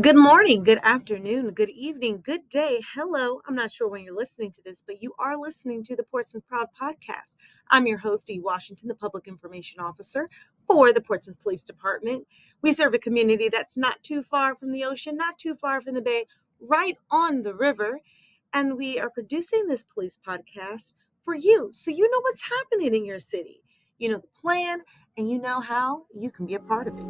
Good morning, good afternoon, good evening, good day. Hello. I'm not sure when you're listening to this, but you are listening to the Portsmouth Proud podcast. I'm your host, E. Washington, the Public Information Officer for the Portsmouth Police Department. We serve a community that's not too far from the ocean, not too far from the bay, right on the river. And we are producing this police podcast for you. So you know what's happening in your city. You know the plan, and you know how you can be a part of it.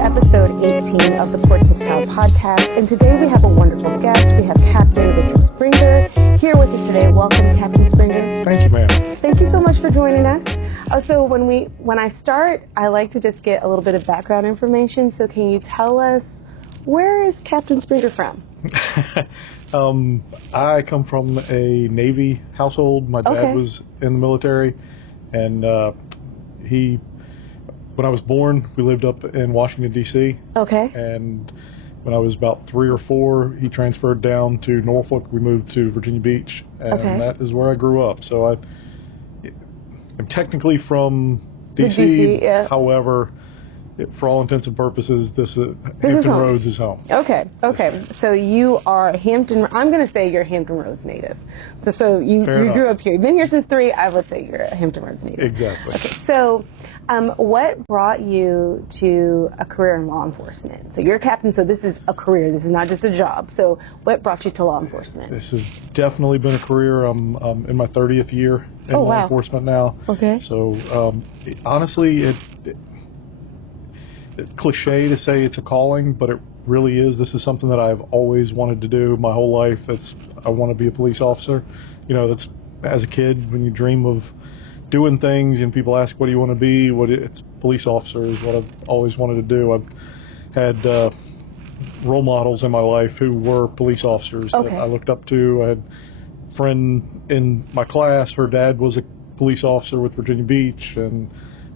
Episode 18 of the Portsmouth Proud podcast, and today we have a wonderful guest. We have Captain Richard Springer here with us today. Welcome, Captain Springer. Thank you, ma'am. Thank you so much for joining us. So when I start, I like to just get a little bit of background information. So can you tell us, where is Captain Springer from? I come from a Navy household. My dad was in the military, and when I was born, we lived up in Washington, D.C. Okay. And when I was about 3 or 4, he transferred down to Norfolk. We moved to Virginia Beach, and that is where I grew up. So I'm technically from D.C., however, for all intents and purposes, Hampton Roads is home. Okay. So you are Hampton. I'm going to say you're a Hampton Roads native. So you grew up here. You've been here since 3. I would say you're a Hampton Roads native. Exactly. Okay. So what brought you to a career in law enforcement? So you're a captain, so this is a career. This is not just a job. So what brought you to law enforcement? This has definitely been a career. I'm in my 30th year in law enforcement now. Okay. So honestly, it's cliche to say it's a calling, but it really is. This is something that I've always wanted to do my whole life. I want to be a police officer. You know, that's as a kid when you dream of doing things and people ask, what do you want to be? It's police officer is what I've always wanted to do. I've had role models in my life who were police officers that I looked up to. I had a friend in my class, her dad was a police officer with Virginia Beach, and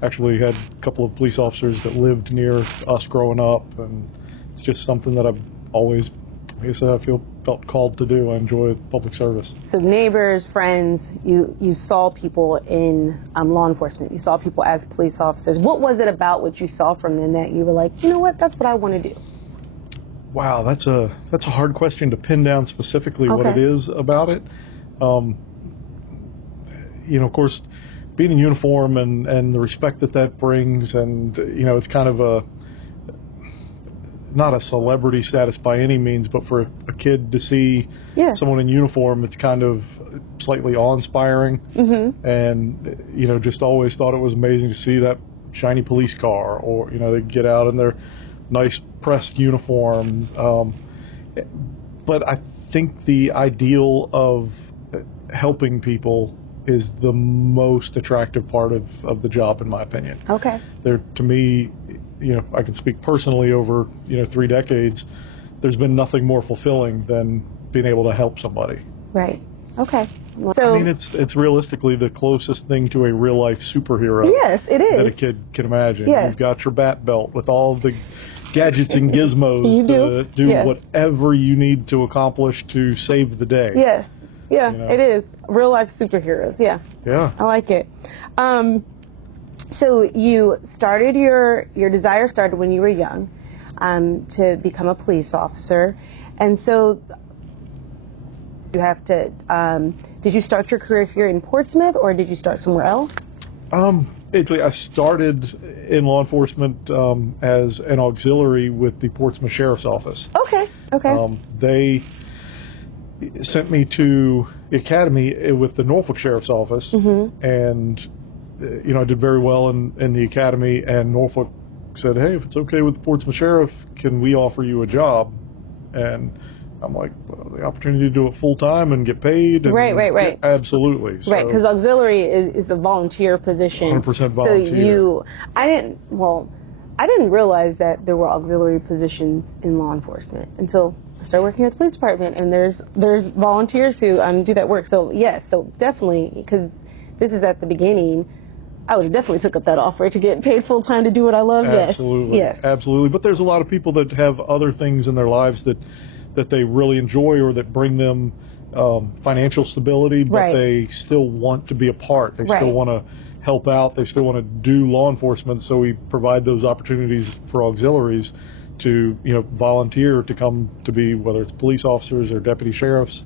actually had a couple of police officers that lived near us growing up, and it's just something that I've always, like I said, felt called to do. I enjoy public service. So neighbors, friends, you saw people in law enforcement. You saw people as police officers. What was it about what you saw from them that you were like, you know what, that's what I want to do? Wow, that's a hard question to pin down specifically what it is about it. You know, of course, being in uniform and the respect that brings, and you know, it's kind of not a celebrity status by any means, but for a kid to see someone in uniform, it's kind of slightly awe-inspiring. Mm-hmm. And you know, just always thought it was amazing to see that shiny police car, or you know, they get out in their nice pressed uniforms. But I think the ideal of helping people is the most attractive part of the job, in my opinion. Okay. To me, you know, I can speak personally over, 3 decades, there's been nothing more fulfilling than being able to help somebody. Right. Okay. So, I mean, it's realistically the closest thing to a real-life superhero. Yes, it is. That a kid can imagine. Yes. You've got your bat belt with all the gadgets and gizmos to do whatever you need to accomplish to save the day. Yes. Yeah, it is. Real life superheroes, yeah. I like it. So you started, your desire started when you were young to become a police officer. And so you have to, did you start your career here in Portsmouth, or did you start somewhere else? Actually, I started in law enforcement as an auxiliary with the Portsmouth Sheriff's Office. Okay. They sent me to the academy with the Norfolk Sheriff's Office, and I did very well in the academy, and Norfolk said, hey, if it's okay with the Portsmouth Sheriff, can we offer you a job? And I'm like, well, the opportunity to do it full time and get paid. And Right. Absolutely. Right, because auxiliary is a volunteer position. 100% volunteer. So I didn't realize that there were auxiliary positions in law enforcement until I started working at the police department, and there's volunteers who do that work. So yes, so definitely, because this is at the beginning, I would have definitely took up that offer to get paid full time to do what I love. Absolutely. Yes. Absolutely. But there's a lot of people that have other things in their lives that they really enjoy, or that bring them financial stability, but Right. they still want to be a part. They Right. still want to help out. They still want to do law enforcement. So we provide those opportunities for auxiliaries to, volunteer to come to be, whether it's police officers or deputy sheriffs.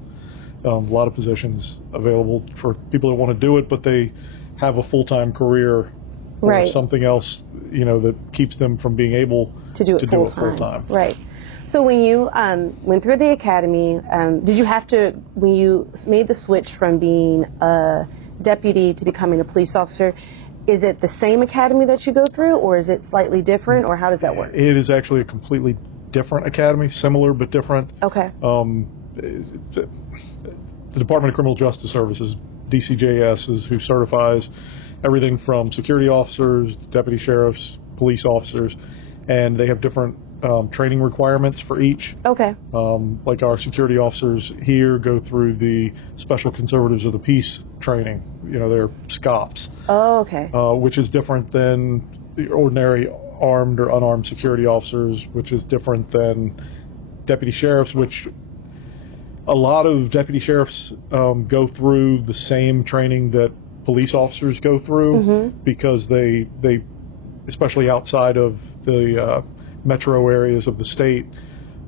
A lot of positions available for people that want to do it, but they have a full-time career or Right. something else, that keeps them from being able To do it full-time. Right. So when you went through the academy, did you have to, when you made the switch from being a deputy to becoming a police officer, is it the same academy that you go through, or is it slightly different, or how does that work? It is actually a completely different academy, similar but different. Okay. The Department of Criminal Justice Services, DCJS, is who certifies everything from security officers, deputy sheriffs, police officers, and they have different training requirements for each. Okay. Like our security officers here go through the Special Conservatives of the Peace training, they're SCOPs. Oh, okay. Which is different than the ordinary armed or unarmed security officers, which is different than deputy sheriffs, which a lot of deputy sheriffs go through the same training that police officers go through, because they especially outside of the metro areas of the state,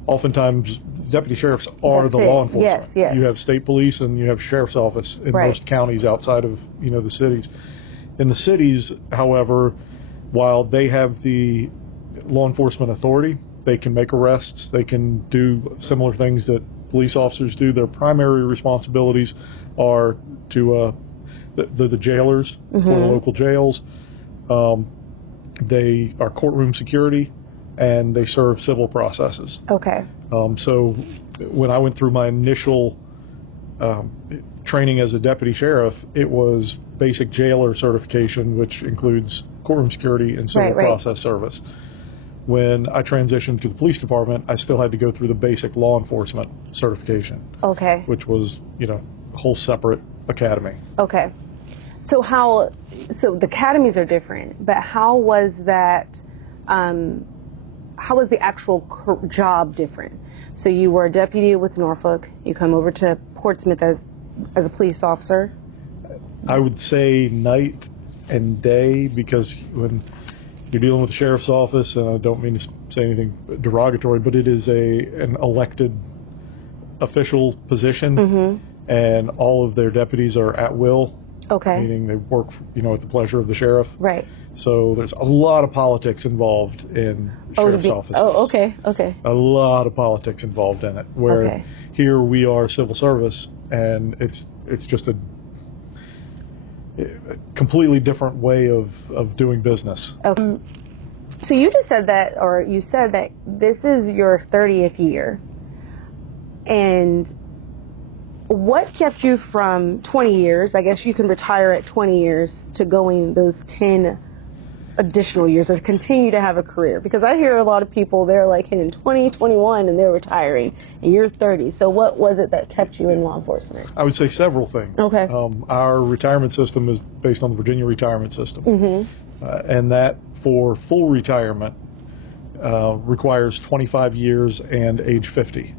oftentimes deputy sheriffs are the law enforcement. Yes, yes. You have state police and you have sheriff's office in Right. most counties outside of the cities. In the cities, however, while they have the law enforcement authority, they can make arrests, they can do similar things that police officers do. Their primary responsibilities are to the jailers for the local jails. They are courtroom security, and they serve civil processes. Okay. So when I went through my initial training as a deputy sheriff, it was basic jailer certification, which includes courtroom security and civil Right. process service. When I transitioned to the police department, I still had to go through the basic law enforcement certification, Okay. which was, a whole separate academy. Okay. So the academies are different, but how was that, how was the actual job different? So you were a deputy with Norfolk, you come over to Portsmouth as a police officer. I would say night and day, because when you're dealing with the sheriff's office, and I don't mean to say anything derogatory, but it is an elected official position, and all of their deputies are at will. Okay. Meaning they work, at the pleasure of the sheriff. Right. So there's a lot of politics involved in sheriff's offices. Oh, okay, okay. A lot of politics involved in it. Where Okay. here we are civil service, and it's just a completely different way of doing business. Okay. So you just said that, or you said that this is your 30th year, and what kept you from 20 years, I guess you can retire at 20 years, to going those 10 additional years or continue to have a career? Because I hear a lot of people, they're like hitting 20, 21 and they're retiring, and you're 30. So what was it that kept you in law enforcement? I would say several things. Okay. Our retirement system is based on the Virginia retirement system. And that for full retirement requires 25 years and age 50.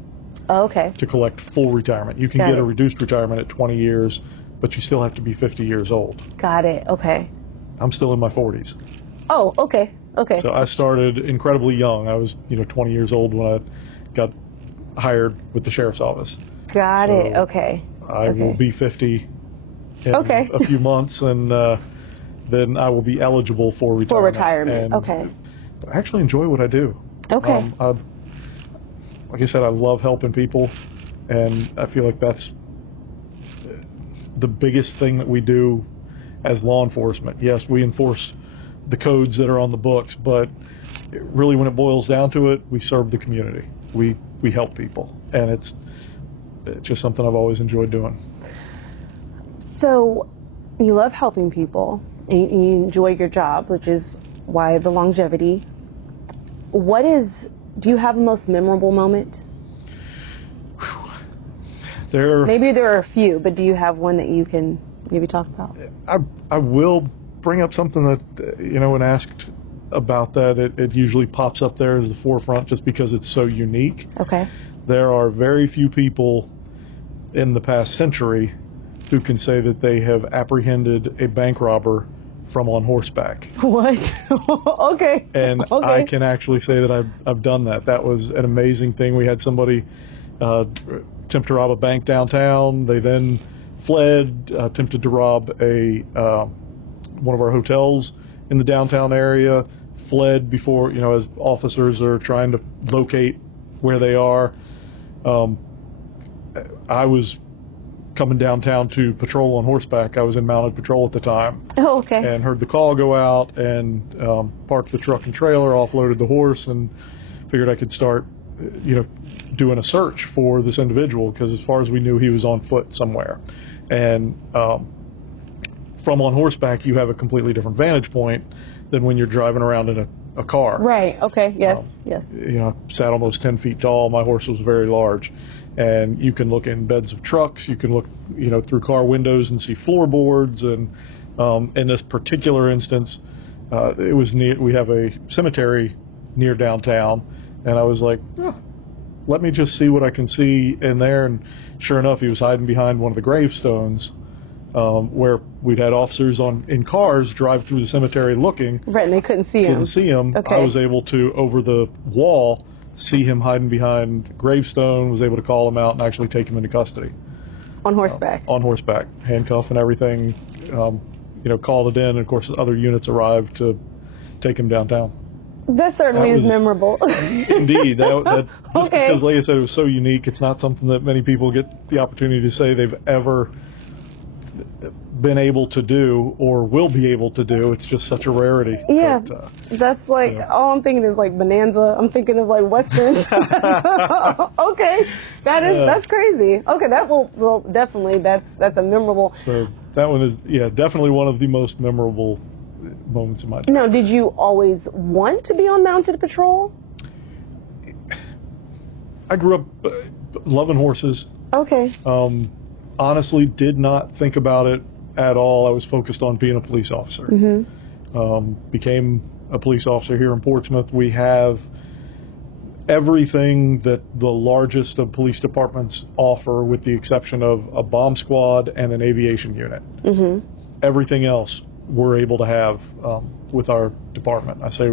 Oh, okay. To collect full retirement. You can Got get it. a reduced retirement at 20 years, but you still have to be 50 years old. Got it. Okay. I'm still in my 40s. Oh, okay. Okay. So I started incredibly young. I was, 20 years old when I got hired with the sheriff's office. Got it. So Okay. I will be 50 in a few months, and then I will be eligible for retirement. For retirement. And Okay. I actually enjoy what I do. Okay. Like I said, I love helping people, and I feel like that's the biggest thing that we do as law enforcement. Yes, we enforce the codes that are on the books, but really when it boils down to it, we serve the community. We help people, and it's just something I've always enjoyed doing. So you love helping people, and you enjoy your job, which is why the longevity. Do you have a most memorable moment? Maybe there are a few, but do you have one that you can maybe talk about? I will bring up something that, when asked about that, it usually pops up there as the forefront just because it's so unique. Okay. There are very few people in the past century who can say that they have apprehended a bank robber from on horseback. What? Okay. And okay. I can actually say that I've done that. That was an amazing thing. We had somebody attempt to rob a bank downtown. They then fled, attempted to rob a one of our hotels in the downtown area, fled before, as officers are trying to locate where they are. I was coming downtown to patrol on horseback. I was in mounted patrol at the time. Oh, okay. And heard the call go out and parked the truck and trailer, offloaded the horse, and figured I could start, doing a search for this individual, because as far as we knew, he was on foot somewhere. And from on horseback, you have a completely different vantage point than when you're driving around in a car. Right. Okay. Yes. Yes. Sat almost 10 feet tall. My horse was very large. And you can look in beds of trucks. You can look, through car windows and see floorboards. And in this particular instance, it was near. We have a cemetery near downtown, and I was like, let me just see what I can see in there. And sure enough, he was hiding behind one of the gravestones, where we'd had officers in cars drive through the cemetery looking. Right, and they couldn't see him. Okay. I was able to, over the wall, see him hiding behind gravestone, was able to call him out and actually take him into custody. On horseback? On horseback, handcuff and everything, called it in, and of course other units arrived to take him downtown. That certainly is memorable. Indeed. That just okay. Because, like I said, it was so unique. It's not something that many people get the opportunity to say they've ever been able to do or will be able to do. It's just such a rarity. Yeah, but, that's like, all I'm thinking is like Bonanza. I'm thinking of like Western. Okay, that's crazy. Okay, that will definitely, that's a memorable. So that one is, definitely one of the most memorable moments in my life. Now, did you always want to be on mounted patrol? I grew up loving horses. Okay. Honestly, did not think about it at all. I was focused on being a police officer. Mm-hmm. Became a police officer here in Portsmouth. We have everything that the largest of police departments offer, with the exception of a bomb squad and an aviation unit. Mm-hmm. Everything else we're able to have with our department. I say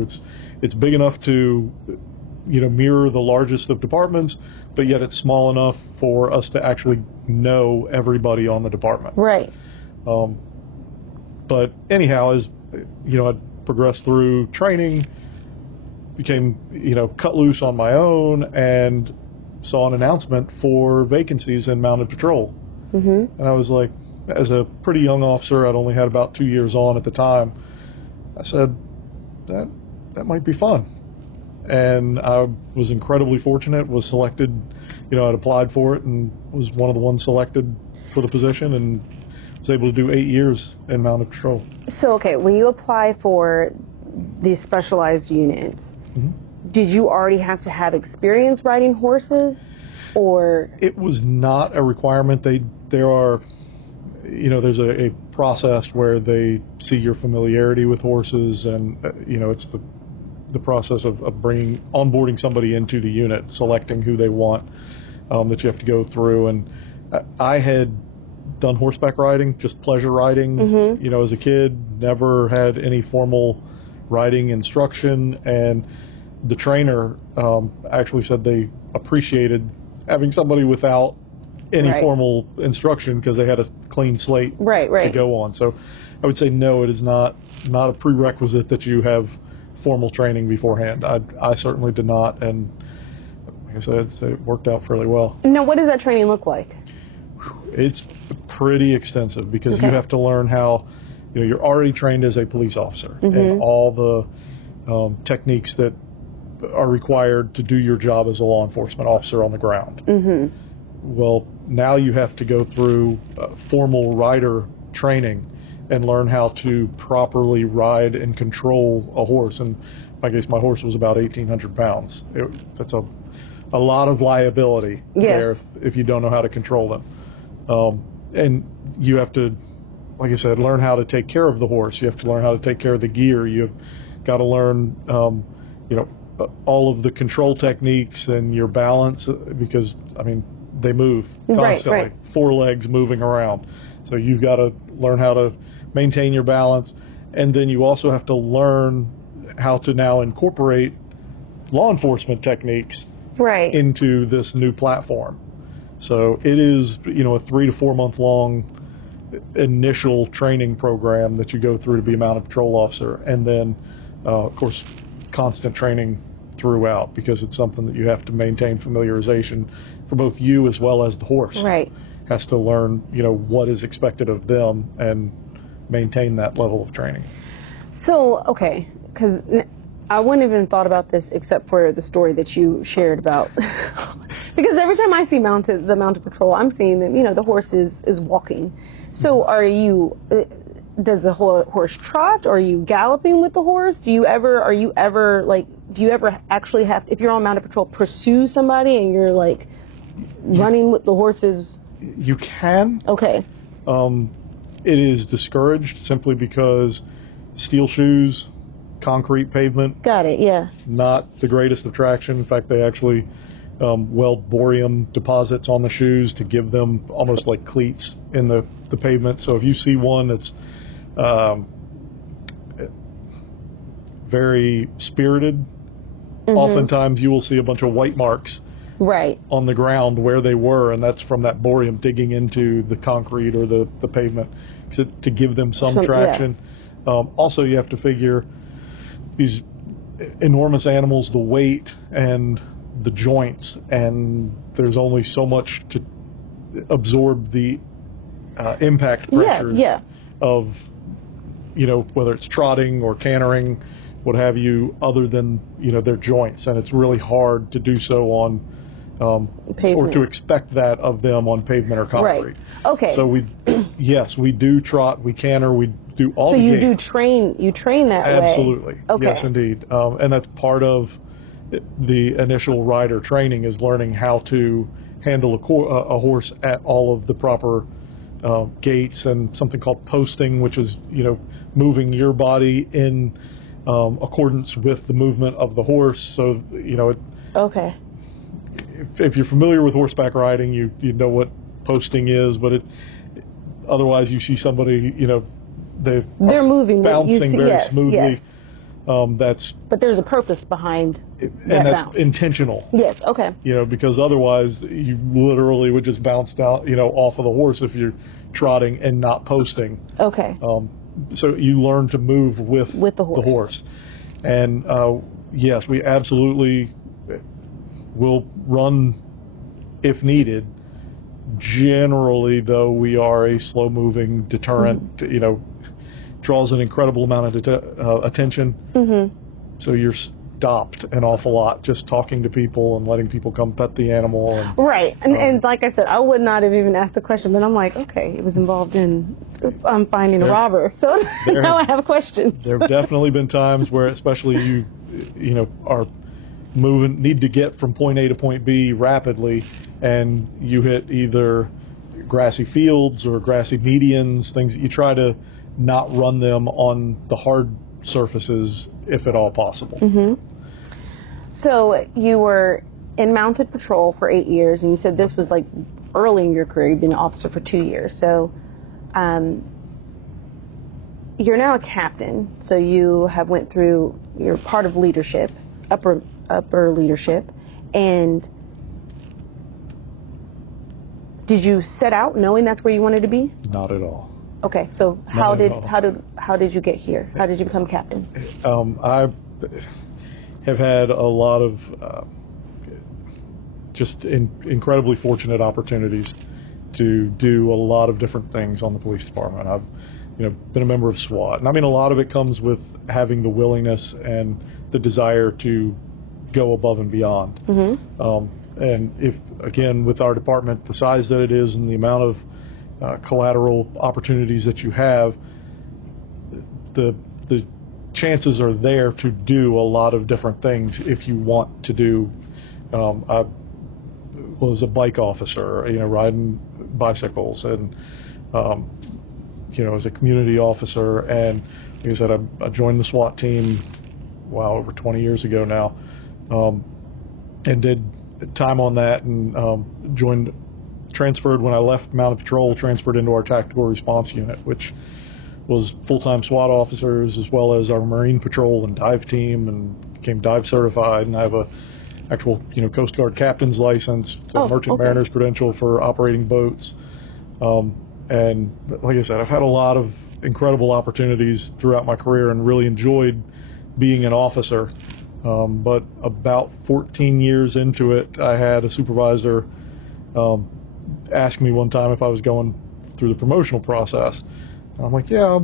it's big enough to mirror the largest of departments, but yet it's small enough for us to actually know everybody on the department. Right. But anyhow, as I'd progressed through training, became cut loose on my own, and saw an announcement for vacancies in mounted patrol. Mm-hmm. And I was like, as a pretty young officer, I'd only had about 2 years on at the time, I said, that might be fun. And I was incredibly fortunate, was selected, I'd applied for it and was one of the ones selected for the position, and was able to do 8 years in mounted patrol. So, okay, when you apply for these specialized units, mm-hmm. did you already have to have experience riding horses, or? It was not a requirement. There are, there's a process where they see your familiarity with horses, and, it's the process of onboarding somebody into the unit, selecting who they want, that you have to go through. And I had done horseback riding, just pleasure riding, mm-hmm. As a kid, never had any formal riding instruction. And the trainer actually said they appreciated having somebody without any right. formal instruction, because they had a clean slate right. to go on. So I would say no, it is not a prerequisite that you have formal training beforehand. I certainly did not, and like I said, it worked out fairly well. Now, what does that training look like? It's pretty extensive, because okay. you have to learn how, you're already trained as a police officer, mm-hmm. and all the techniques that are required to do your job as a law enforcement officer on the ground. Mm-hmm. Well, now you have to go through formal rider training and learn how to properly ride and control a horse. And in my case, my horse was about 1,800 pounds. That's a lot of liability yes. there if you don't know how to control them. And you have to, like I said, learn how to take care of the horse. You have to learn how to take care of the gear. You've got to learn, all of the control techniques and your balance, because, they move constantly, Right. four legs moving around. So you've got to learn how to maintain your balance, and then you also have to learn how to now incorporate law enforcement techniques Right. into this new platform. So it is, a 3 to 4 month long initial training program that you go through to be a mounted patrol officer, and then, of course, constant training throughout, because it's something that you have to maintain familiarization for both you as well as the horse. Right. Has to learn, what is expected of them and maintain that level of training. So, okay, because I wouldn't have even thought about this except for the story that you shared about. Because every time I see the mounted patrol, I'm seeing that, the horse is walking. So does the horse trot? Or are you galloping with the horse? Do you ever actually have, if you're on mounted patrol, pursue somebody and you're like running with the horses? You can. Okay. It is discouraged simply because steel shoes, concrete pavement. Got it, yeah. Not the greatest attraction. In fact, they actually weld borium deposits on the shoes to give them almost like cleats in the pavement. So if you see one that's very spirited, oftentimes you will see a bunch of white marks right on the ground where they were, and that's from that borium digging into the concrete or the pavement to give them some traction. Yeah. Also, you have to figure these enormous animals, the weight and the joints, and there's only so much to absorb the impact pressures of, whether it's trotting or cantering, what have you, other than, their joints. And it's really hard to do so on, or to expect that of them on pavement or concrete. Right. Okay. So we do trot, we canter, we do all the gaits. So you train that way? Absolutely. Okay. Yes, indeed. And that's part of the initial rider training, is learning how to handle a horse at all of the proper gaits, and something called posting, which is, moving your body in accordance with the movement of the horse. So, okay. If you're familiar with horseback riding, you know what posting is, but otherwise you see somebody, they're moving, bouncing very smoothly. Yes. But there's a purpose behind and that's bounce. Intentional. Yes. Okay. Because otherwise you literally would just bounce down, off of the horse if you're trotting and not posting. Okay. So you learn to move with the horse. And yes, we absolutely will run if needed. Generally, though, we are a slow-moving deterrent. Draws an incredible amount of attention. So you're stopped an awful lot just talking to people and letting people come pet the animal. And, right. And like I said, I would not have even asked the question, but I'm like, okay, it was involved in finding a robber. So now I have a question. There have definitely been times where, especially you are need to get from point A to point B rapidly, and you hit either grassy fields or grassy medians, things that you try to not run them on the hard surfaces if at all possible. So you were in mounted patrol for 8 years, and you said this was like early in your career. You've been an officer for 2 years. So you're now a captain, so you have went through, you're part of leadership, upper leadership, and did you set out knowing that's where you wanted to be? Not at all. Okay, so how did you get here? How did you become captain? I have had a lot of just incredibly fortunate opportunities to do a lot of different things on the police department. I've been a member of SWAT, and I mean, a lot of it comes with having the willingness and the desire to go above and beyond. And if, again, with our department, the size that it is and the amount of collateral opportunities that you have, the chances are there to do a lot of different things if you want to do. I was a bike officer, riding bicycles, and as a community officer, and like I said, I joined the SWAT team, over 20 years ago now, and did time on that, and joined transferred when I left Mounted Patrol, transferred into our Tactical Response Unit, which was full-time SWAT officers as well as our Marine Patrol and dive team, and became dive certified, and I have a actual Coast Guard captain's license, merchant mariner's credential for operating boats. And like I said, I've had a lot of incredible opportunities throughout my career and really enjoyed being an officer. But about 14 years into it, I had a supervisor ask me one time if I was going through the promotional process. And I'm like, yeah,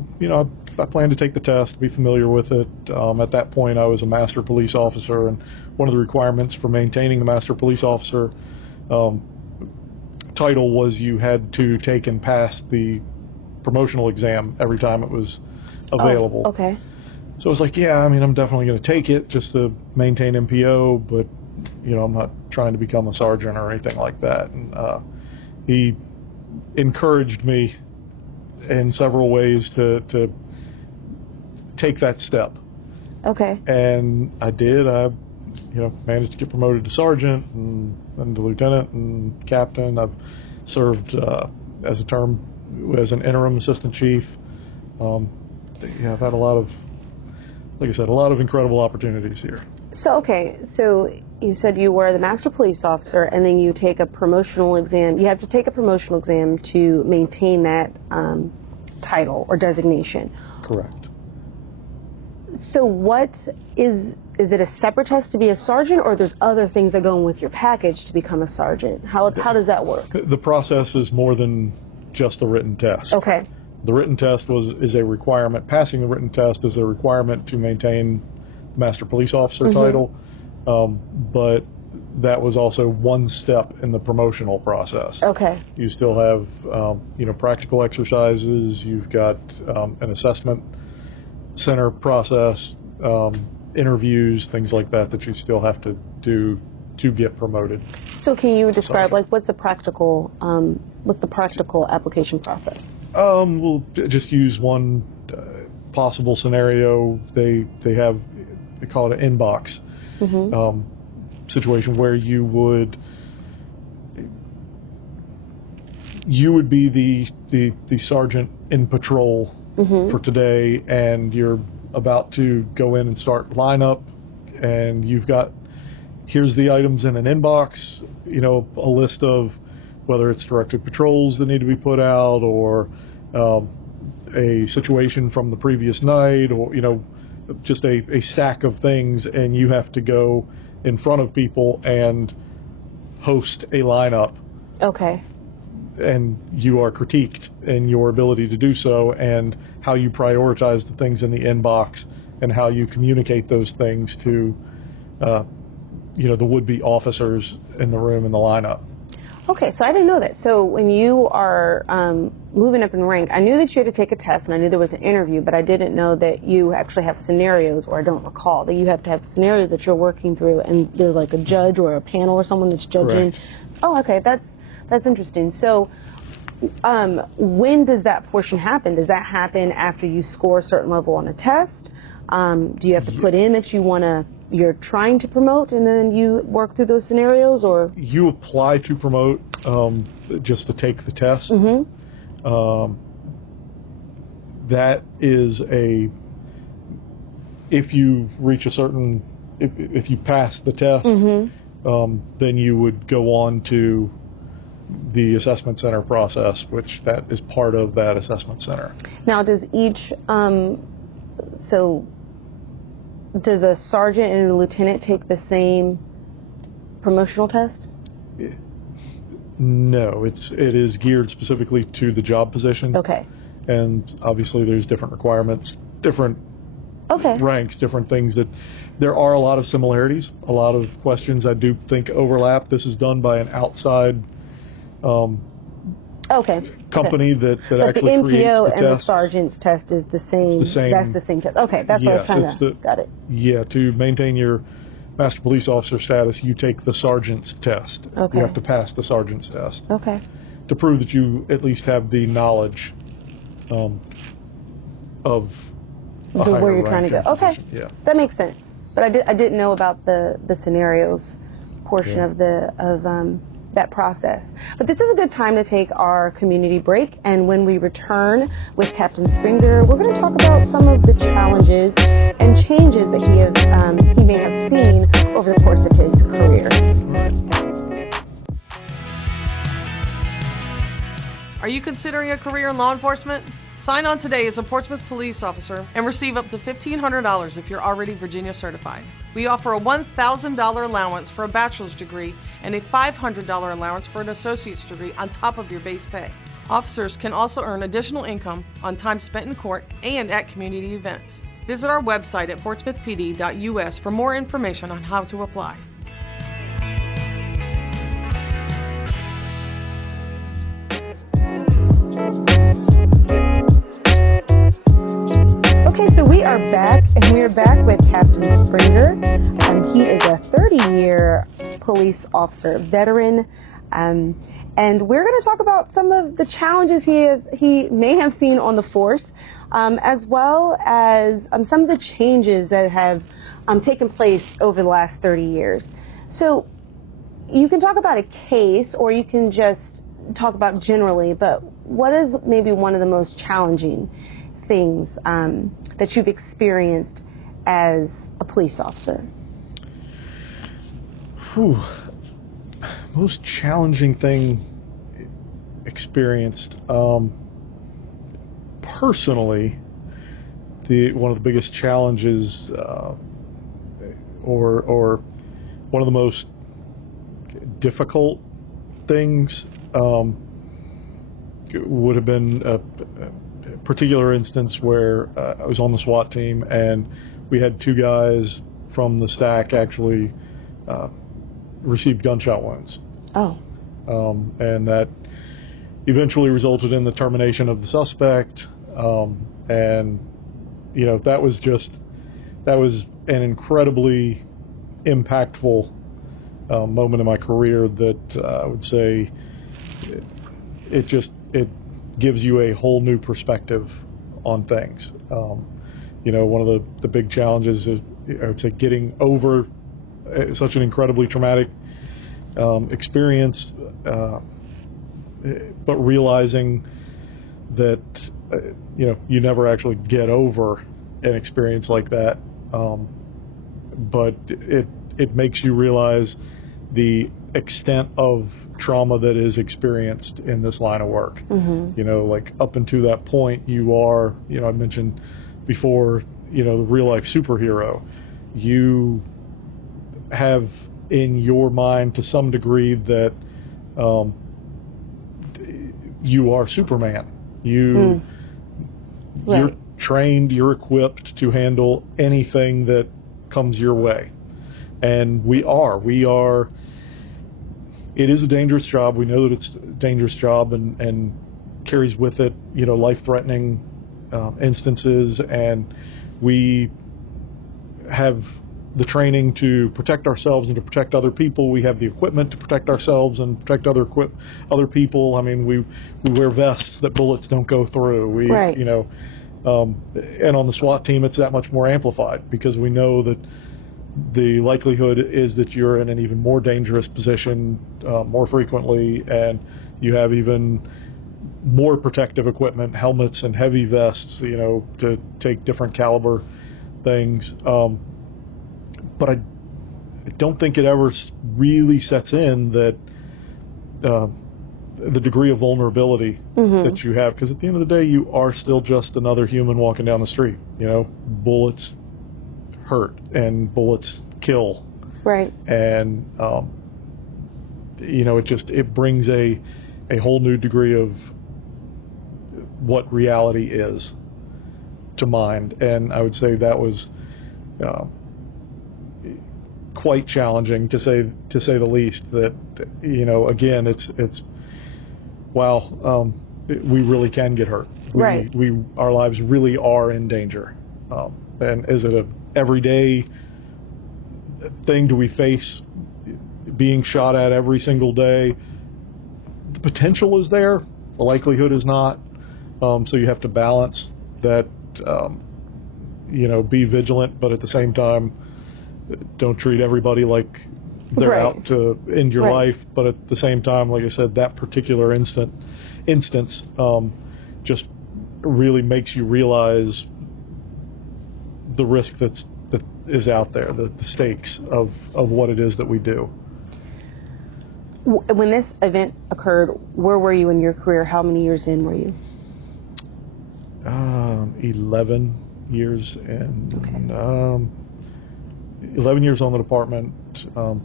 I plan to take the test, be familiar with it. At that point, I was a master police officer, and one of the requirements for maintaining the master police officer title was you had to take and pass the promotional exam every time it was available. Oh, okay. So I was like, yeah, I'm definitely going to take it just to maintain MPO, but I'm not trying to become a sergeant or anything like that. And he encouraged me in several ways to take that step. Okay. And I did. I managed to get promoted to sergeant and then to lieutenant and captain. I've served as an interim assistant chief. I've had a lot of, like I said, a lot of incredible opportunities here. So you said you were the master police officer, and then you take a promotional exam. You have to take a promotional exam to maintain that title or designation. Correct. So what is it a separate test to be a sergeant, or there's other things that go in with your package to become a sergeant? How does that work? The process is more than just a written test. Okay. The written test is a requirement. Passing the written test is a requirement to maintain master police officer title, but that was also one step in the promotional process. Okay. You still have practical exercises. You've got an assessment center process, interviews, things like that you still have to do to get promoted. So can you describe what's the practical application process? We'll just use one possible scenario. They call it an inbox situation where you would be the sergeant in patrol for today, and you're about to go in and start lineup, and you've got, here's the items in an inbox, a list of whether it's directed patrols that need to be put out, or a situation from the previous night, or just a stack of things, and you have to go in front of people and host a lineup. Okay. And you are critiqued in your ability to do so, and how you prioritize the things in the inbox, and how you communicate those things to the would-be officers in the room in the lineup. Okay, so I didn't know that. So when you are moving up in rank, I knew that you had to take a test, and I knew there was an interview, but I didn't know that you actually have scenarios, or I don't recall, that you have to have scenarios that you're working through, and there's like a judge or a panel or someone that's judging. Correct. Oh, okay, that's interesting. So when does that portion happen? Does that happen after you score a certain level on a test? Do you have to put in that you're trying to promote, and then you work through those scenarios, or? You apply to promote just to take the test. That is if you reach a certain, if you pass the test, then you would go on to the assessment center process, which that is part of that assessment center. Now, does does a sergeant and a lieutenant take the same promotional test? No, it is geared specifically to the job position. Okay. And obviously there's different requirements, different ranks, different things that there are a lot of similarities, a lot of questions I do think overlap. This is done by an outside company that actually creates the test. The MPO and the sergeant's test is the same. It's the same. That's the same test. Okay, that's what I was trying to. Got it. Yeah, to maintain your master police officer status, you take the sergeant's test. Okay. You have to pass the sergeant's test. Okay. To prove that you at least have the knowledge of where you're trying to go. Okay. Yeah. That makes sense. But I didn't know about the scenarios portion of that process. But this is a good time to take our community break, and when we return with Captain Springer, we're going to talk about some of the challenges and changes that he may have seen over the course of his career. Are you considering a career in law enforcement? Sign on today as a Portsmouth police officer and receive up to $1,500 if you're already Virginia certified. We offer a $1,000 allowance for a bachelor's degree and a $500 allowance for an associate's degree on top of your base pay. Officers can also earn additional income on time spent in court and at community events. Visit our website at portsmouthpd.us for more information on how to apply. Okay, so we are back, and we are back with Captain Springer. He is a 30-year police officer, veteran, and we're going to talk about some of the challenges he may have seen on the force, as well as some of the changes that have taken place over the last 30 years. So you can talk about a case, or you can just talk about generally, but what is maybe one of the most challenging things that you've experienced as a police officer? Most challenging thing experienced, personally, one of the biggest challenges, or one of the most difficult things, would have been a particular instance where I was on the SWAT team, and we had two guys from the stack actually received gunshot wounds. Oh. And that eventually resulted in the termination of the suspect. And, you know, that was an incredibly impactful moment in my career that I would say it gives you a whole new perspective on things. You know, one of the big challenges is, I would say, getting over such an incredibly traumatic experience, but realizing that you know, you never actually get over an experience like that, but it makes you realize the extent of trauma that is experienced in this line of work. Mm-hmm. You know, like up until that point, you are, you know, I mentioned before, you know, the real life superhero. You have in your mind to some degree that you are Superman. You're trained, you're equipped to handle anything that comes your way. And we are, it is a dangerous job. We know that it's a dangerous job and carries with it, you know, life-threatening instances, and we have the training to protect ourselves and to protect other people. We have the equipment to protect ourselves and protect other people. I mean, we wear vests that bullets don't go through. Right. You know, and on the SWAT team, it's that much more amplified because we know that the likelihood is that you're in an even more dangerous position more frequently, and you have even more protective equipment, helmets and heavy vests, you know, to take different caliber things. But I don't think it ever really sets in that the degree of vulnerability Mm-hmm. that you have, because at the end of the day, you are still just another human walking down the street. You know, bullets hurt and bullets kill. Right. And you know, it brings a whole new degree of what reality is to mind. And I would say that was quite challenging, to say the least. That, you know, again, it's wow, we really can get hurt. Right. Our lives really are in danger. And is it a everyday thing? Do we face being shot at every single day? The potential is there. The likelihood is not. So you have to balance that. You know, be vigilant, but at the same time, don't treat everybody like they're Right. out to end your Right. life. But at the same time, like I said, that particular instance just really makes you realize the risk that is out there, the stakes of what it is that we do. When this event occurred, where were you in your career? How many years in were you? 11 years and Okay. 11 years on the department,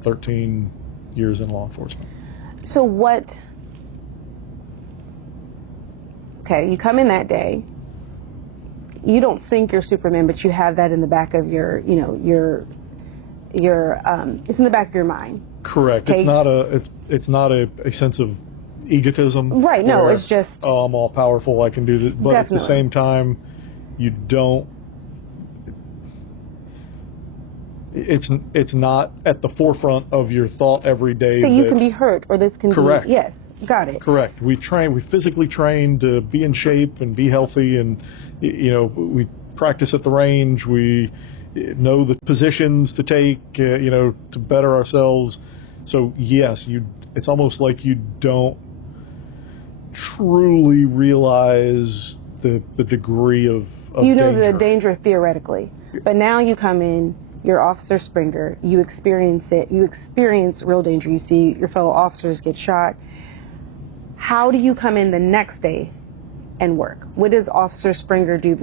13 years in law enforcement. So what? Okay, you come in that day. You don't think you're Superman, but you have that in the back of your, it's in the back of your mind. Correct. Okay. It's not a sense of egotism. Right. No, where, it's just. oh, I'm all powerful, I can do this. But Definitely. at the same time, you don't. It's not at the forefront of your thought every day. So you can be hurt, or this can Correct. be. Yes. Got it. Correct. We physically train to be in shape and be healthy, and we practice at the range. We know the positions to take, to better ourselves. So yes, it's almost like you don't truly realize the degree of You know danger. the danger theoretically, but now you come in. You're Officer Springer. You experience it. You experience real danger. You see your fellow officers get shot. How do you come in the next day and work? What does Officer Springer do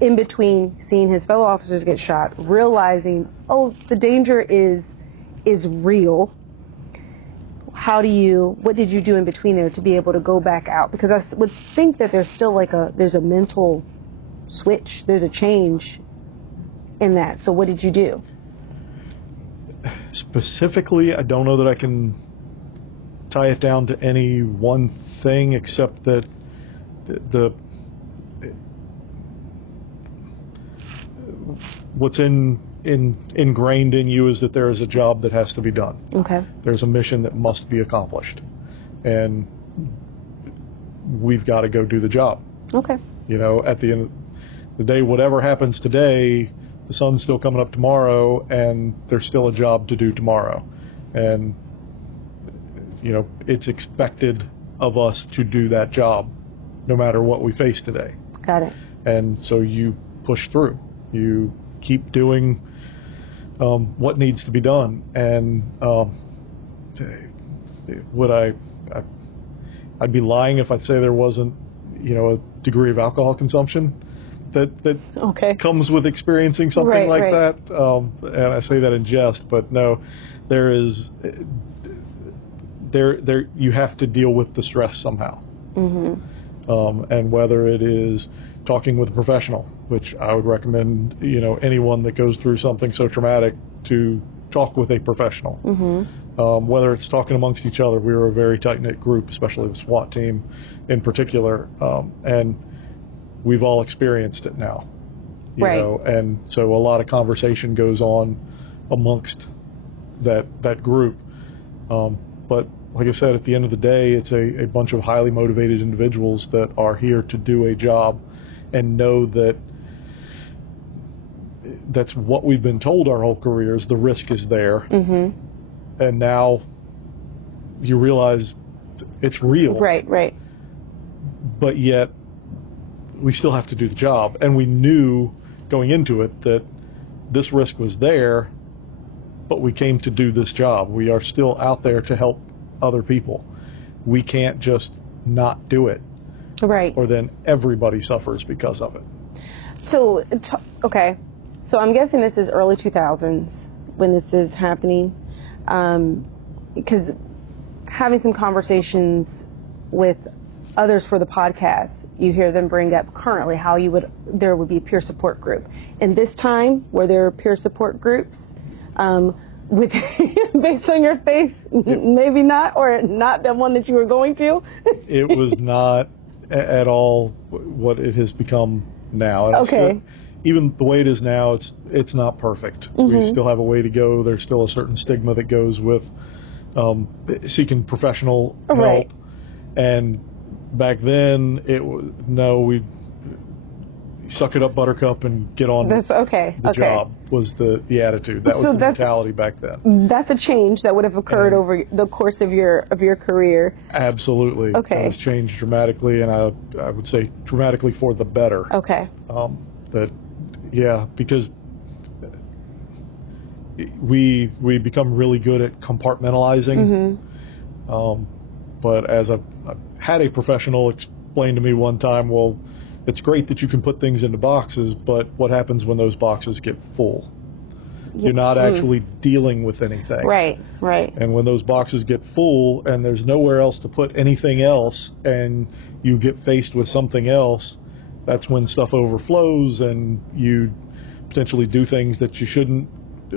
in between seeing his fellow officers get shot, realizing, oh, the danger is real? What did you do in between there to be able to go back out? Because I would think that there's still there's a mental switch, there's a change in that. So what did you do? Specifically, I don't know that I can tie it down to any one thing, except that what's ingrained in you is that there is a job that has to be done. Okay. There's a mission that must be accomplished, and we've got to go do the job. Okay. At the end of the day, whatever happens today, the sun's still coming up tomorrow, and there's still a job to do tomorrow. And it's expected of us to do that job no matter what we face today. Got it. And so you push through. You keep doing what needs to be done. And I'd be lying if I'd say there wasn't, a degree of alcohol consumption that comes with experiencing something like that. And I say that in jest, but no, there is. There you have to deal with the stress somehow. Mm-hmm. And whether it is talking with a professional, which I would recommend, anyone that goes through something so traumatic to talk with a professional. Mm-hmm. Whether it's talking amongst each other, we were a very tight-knit group, especially the SWAT team in particular, and we've all experienced it now. You know, and so a lot of conversation goes on amongst that group. But like I said, at the end of the day, it's a bunch of highly motivated individuals that are here to do a job and know that that's what we've been told our whole careers. The risk is there. Mm-hmm. And now you realize it's real. Right. But yet we still have to do the job. And we knew going into it that this risk was there, but we came to do this job. We are still out there to help other people. We can't just not do it. Right. Or then everybody suffers because of it. So, okay. So I'm guessing this is early 2000s when this is happening. Because having some conversations with others for the podcast, you hear them bring up currently how there would be a peer support group. In this time, were there peer support groups? With based on your face, maybe not, or not the one that you were going to? It was not at all what it has become now. And okay. Even the way it is now, it's not perfect. Mm-hmm. We still have a way to go. There's still a certain stigma that goes with seeking professional help. Right. And back then, it was suck it up, Buttercup, and get on That's okay. the job was the attitude. That was the mentality back then. That's a change that would have occurred over the course of your career. Absolutely. Okay. It has changed dramatically, and I would say dramatically for the better. Okay. Because we become really good at compartmentalizing. But as I've had a professional explain to me one time, well, it's great that you can put things into boxes, but what happens when those boxes get full? You're not actually dealing with anything. Right. And when those boxes get full and there's nowhere else to put anything else, and you get faced with something else, that's when stuff overflows and you potentially do things that you shouldn't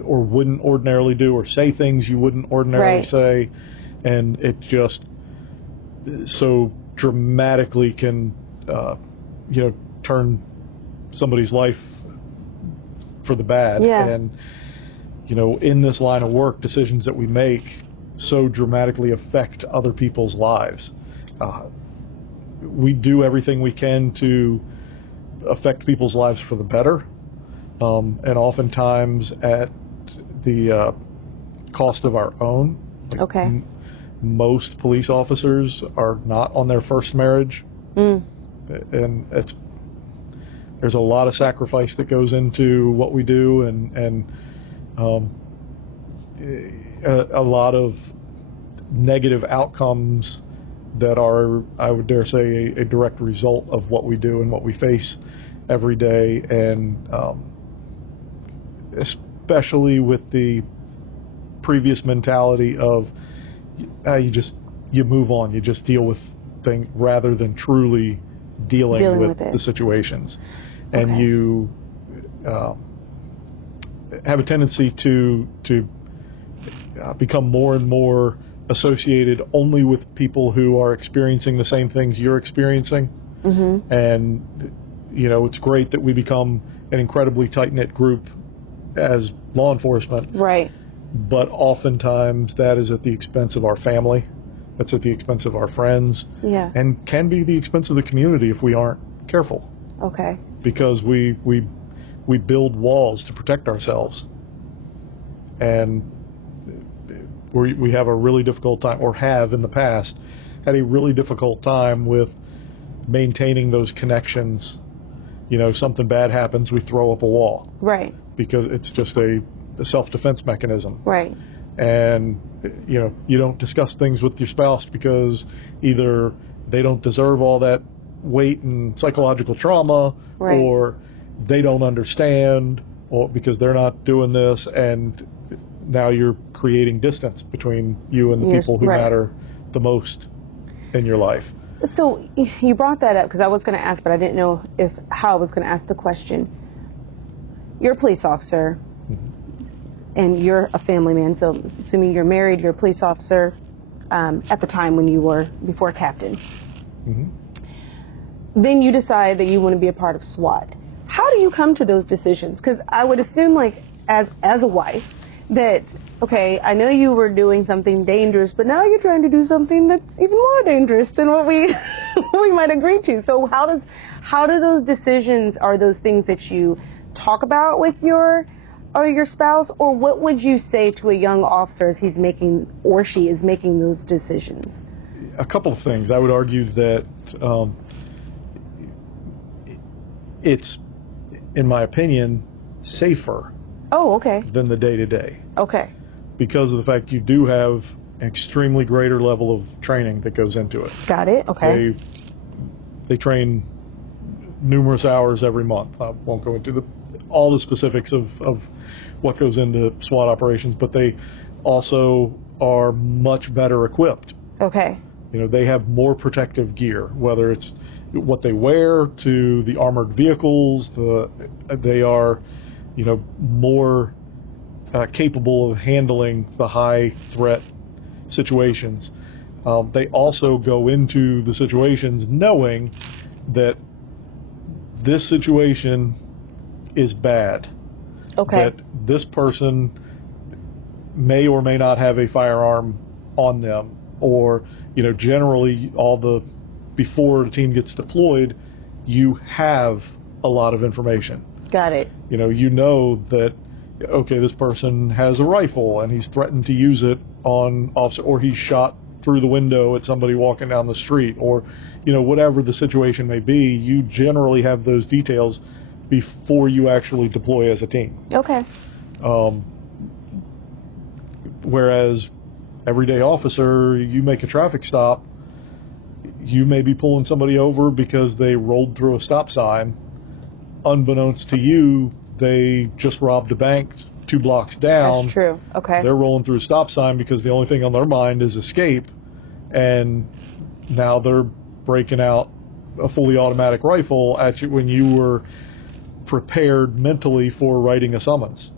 or wouldn't ordinarily do, or say things you wouldn't ordinarily say, and it just so dramatically can turn somebody's life for the bad. And in this line of work, decisions that we make so dramatically affect other people's lives. We do everything we can to affect people's lives for the better, and oftentimes at the cost of our own. Most police officers are not on their first marriage, and there's a lot of sacrifice that goes into what we do, and a lot of negative outcomes that are, I would dare say, a direct result of what we do and what we face every day, and especially with the previous mentality of you move on, you just deal with things rather than truly dealing with the situations. And you have a tendency to become more and more associated only with people who are experiencing the same things you're experiencing. And it's great that we become an incredibly tight-knit group as law enforcement, but oftentimes that is at the expense of our family, that's at the expense of our friends, and can be the expense of the community if we aren't careful. Because we build walls to protect ourselves, and we have a really difficult time, or have in the past had a really difficult time with maintaining those connections. Something bad happens, we throw up a wall, because it's just a self-defense mechanism, and you don't discuss things with your spouse because either they don't deserve all that weight and psychological trauma, or they don't understand, or because they're not doing this, and now you're creating distance between you and the people who matter the most in your life. So you brought that up because I was going to ask, but I didn't know how I was going to ask the question. You're a police officer, and you're a family man, so assuming you're married, you're a police officer at the time when you were before captain. Then you decide that you want to be a part of SWAT. How do you come to those decisions? Because I would assume, like, as a wife, that, okay, I know you were doing something dangerous, but now you're trying to do something that's even more dangerous than what we we might agree to. So how do those decisions, are those things that you talk about with your spouse, or what would you say to a young officer as he's making, or she is making, those decisions? A couple of things. I would argue that it's, in my opinion, safer than the day-to-day. Because of the fact you do have an extremely greater level of training that goes into it. Got it. They train numerous hours every month. I won't go into all the specifics of what goes into SWAT operations, but they also are much better equipped. They have more protective gear, whether it's what they wear to the armored vehicles. They are, more capable of handling the high threat situations. They also go into the situations knowing that this situation is bad. That this person may or may not have a firearm on them, or generally before the team gets deployed, you have a lot of information. Got it. You know that, okay, this person has a rifle and he's threatened to use it on officer, or he's shot through the window at somebody walking down the street, or whatever the situation may be. You generally have those details before you actually deploy as a team. Okay. Whereas everyday officer, you make a traffic stop, you may be pulling somebody over because they rolled through a stop sign. Unbeknownst to you, they just robbed a bank 2 blocks down. That's true. Okay. They're rolling through a stop sign because the only thing on their mind is escape, and now they're breaking out a fully automatic rifle at you when you were prepared mentally for writing a summons,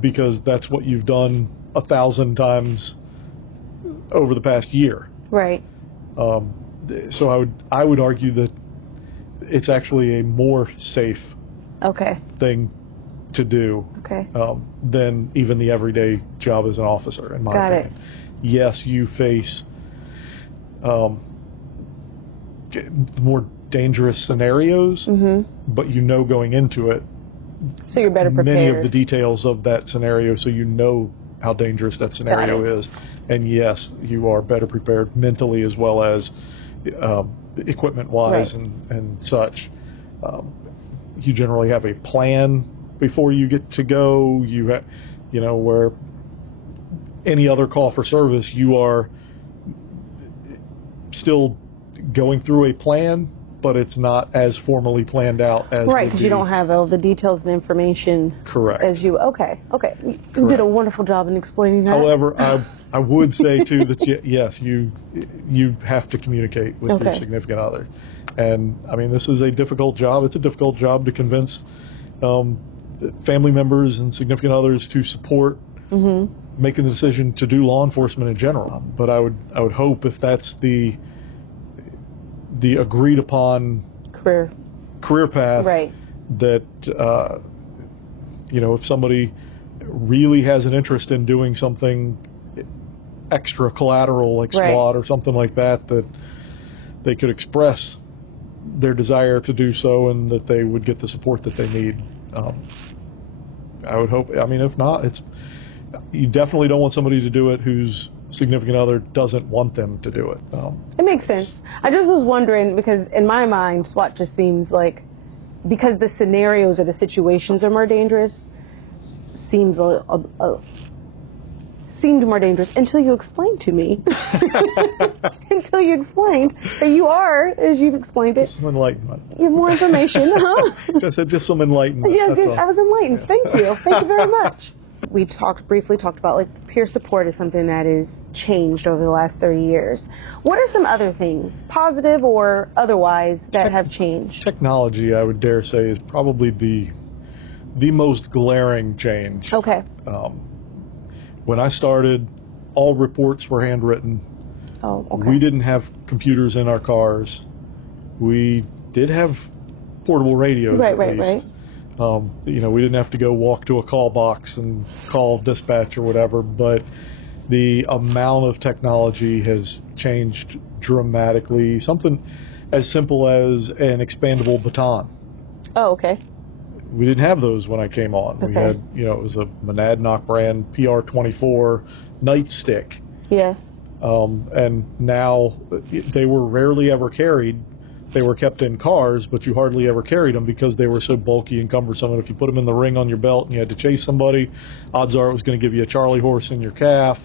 because that's what you've done 1,000 times over the past year. Right. So I would argue that it's actually a more safe thing to do than even the everyday job as an officer, in my opinion. Yes, you face more dangerous scenarios, but going into it, so you're better prepared. Many of the details of that scenario, so you know how dangerous that scenario is. And yes, you are better prepared mentally as well as equipment-wise and such. You generally have a plan before you get to go. You have, where any other call for service, you are still going through a plan, but it's not as formally planned out as right, because you don't have all the details and information. Correct. As you you did a wonderful job in explaining that. However, I would say too that yes, you have to communicate with your significant other, and I mean, this is a difficult job. It's a difficult job to convince family members and significant others to support making the decision to do law enforcement in general. But I would hope, if that's the agreed upon career path, that if somebody really has an interest in doing something extra collateral like SWAT or something like that, that they could express their desire to do so, and that they would get the support that they need. I would hope. I mean, if not, you definitely don't want somebody to do it whose significant other doesn't want them to do it. It makes sense. I just was wondering, because in my mind, SWAT just seems like, because the scenarios or the situations are more dangerous, seemed more dangerous until you explained to me. Until you explained that you are, as you've explained it. Just some enlightenment. You have more information, huh? just some enlightenment. Yes, I was enlightened. Yeah. Thank you. Thank you very much. We briefly talked about, like, peer support is something that is changed over the last 30 years. What are some other things, positive or otherwise, that have changed? Technology, I would dare say, is probably the most glaring change. Okay. When I started, all reports were handwritten. Oh, okay. We didn't have computers in our cars. We did have portable radios, at least. Right. We didn't have to go walk to a call box and call dispatch or whatever, but the amount of technology has changed dramatically. Something as simple as an expandable baton. Oh, okay. We didn't have those when I came on. We had, it was a Monadnock brand PR24 nightstick. Yes. And now they were rarely ever carried. They were kept in cars, but you hardly ever carried them because they were so bulky and cumbersome. And if you put them in the ring on your belt and you had to chase somebody, odds are it was going to give you a Charlie horse in your calf.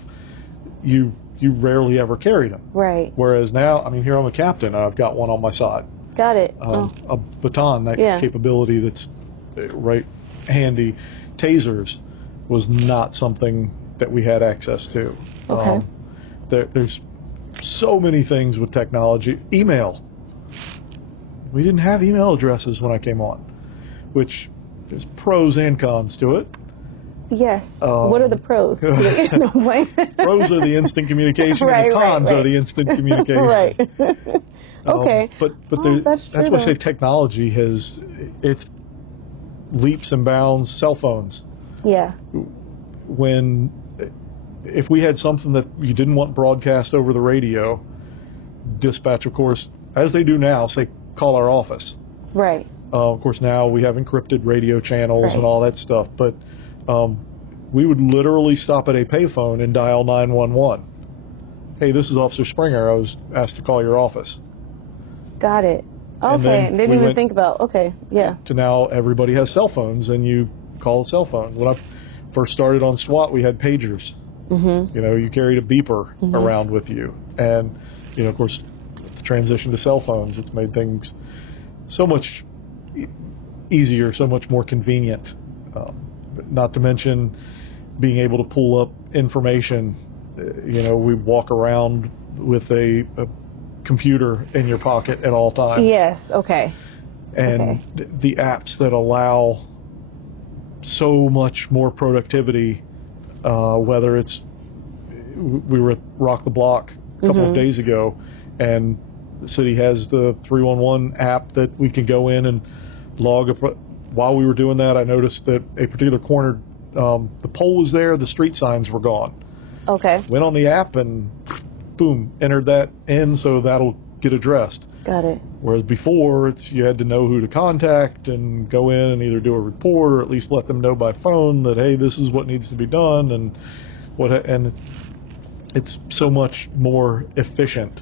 You rarely ever carried them. Right. Whereas now, I mean, here I'm a captain, and I've got one on my side. Got it. A baton, that capability that's right handy. Tasers was not something that we had access to. Okay. There's so many things with technology. Email. We didn't have email addresses when I came on, which there's pros and cons to it. Yes. What are the pros to it? No way. Pros are the instant communication, and the cons are the instant communication. Right. Okay. But that's why I say technology it's leaps and bounds. Cell phones. Yeah. If we had something that you didn't want broadcast over the radio, dispatch, of course, as they do now, say, call our office. Right. Of course, now we have encrypted radio channels Right. and all that stuff, but we would literally stop at a payphone and dial 911. Hey, this is Officer Springer. I was asked to call your office. Got it. And Okay. then Didn't we even went think about, okay, yeah. to now everybody has cell phones, and you call a cell phone. When I first started on SWAT, we had pagers. Mm-hmm. You know, you carried a beeper around with you. And, you know, of course, the transition to cell phones, it's made things so much easier, so much more convenient. Not to mention being able to pull up information. You know, we walk around with a computer in your pocket at all times. Yes, okay. And the apps that allow so much more productivity, whether it's, we were at Rock the Block a couple of days ago, and the city has the 311 app that we can go in and log up. While we were doing that, I noticed that a particular corner, the pole was there, the street signs were gone. Okay. Went on the app and boom, entered that in, so that'll get addressed. Got it. Whereas before, you had to know who to contact and go in and either do a report or at least let them know by phone that, hey, this is what needs to be done, and it's so much more efficient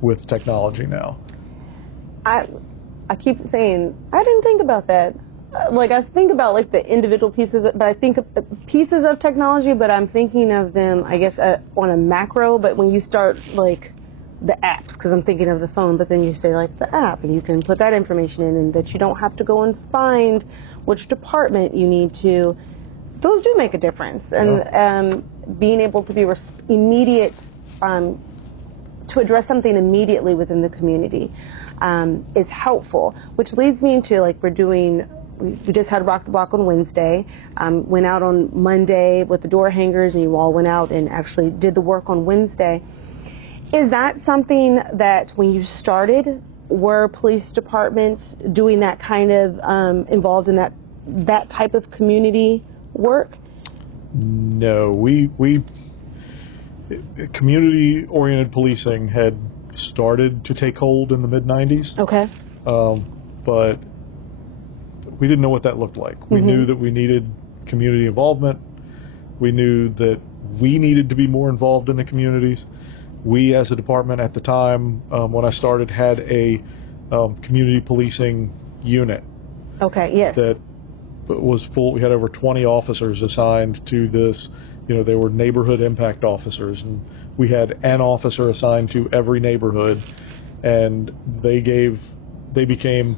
with technology now. I keep saying, I didn't think about that. Like, I think about, like, the individual pieces, but I think of the pieces of technology, but I'm thinking of them, I guess, on a macro. But when you start, like, the apps, because I'm thinking of the phone, but then you say, like, the app, and you can put that information in, and that you don't have to go and find which department you need to. Those do make a difference. And being able to be immediate, to address something immediately within the community is helpful, which leads me into, like, we just had Rock the Block on Wednesday, went out on Monday with the door hangers, and you all went out and actually did the work on Wednesday. Is that something that when you started, were police departments doing that kind of involved in that type of community work? No, we community-oriented policing had started to take hold in the mid-90s. Okay. But we didn't know what that looked like. We knew that we needed community involvement. We knew that we needed to be more involved in the communities. We, as a department at the time, when I started, had a community policing unit. Okay, yes. That was full. We had over 20 officers assigned to this. You know, they were neighborhood impact officers, and we had an officer assigned to every neighborhood, and they became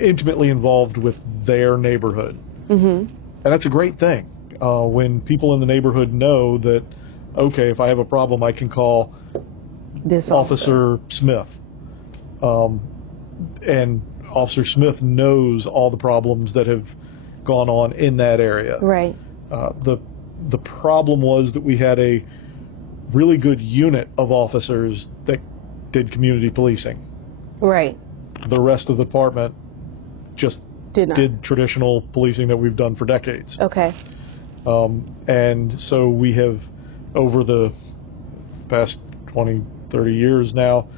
intimately involved with their neighborhood. And that's a great thing. When people in the neighborhood know that, okay, if I have a problem, I can call This Officer Smith. And Officer Smith knows all the problems that have gone on in that area. Right. The problem was that we had a really good unit of officers that did community policing. Right. The rest of the department just did traditional policing that we've done for decades. Okay. And so we have, over the past 20, 30 years now,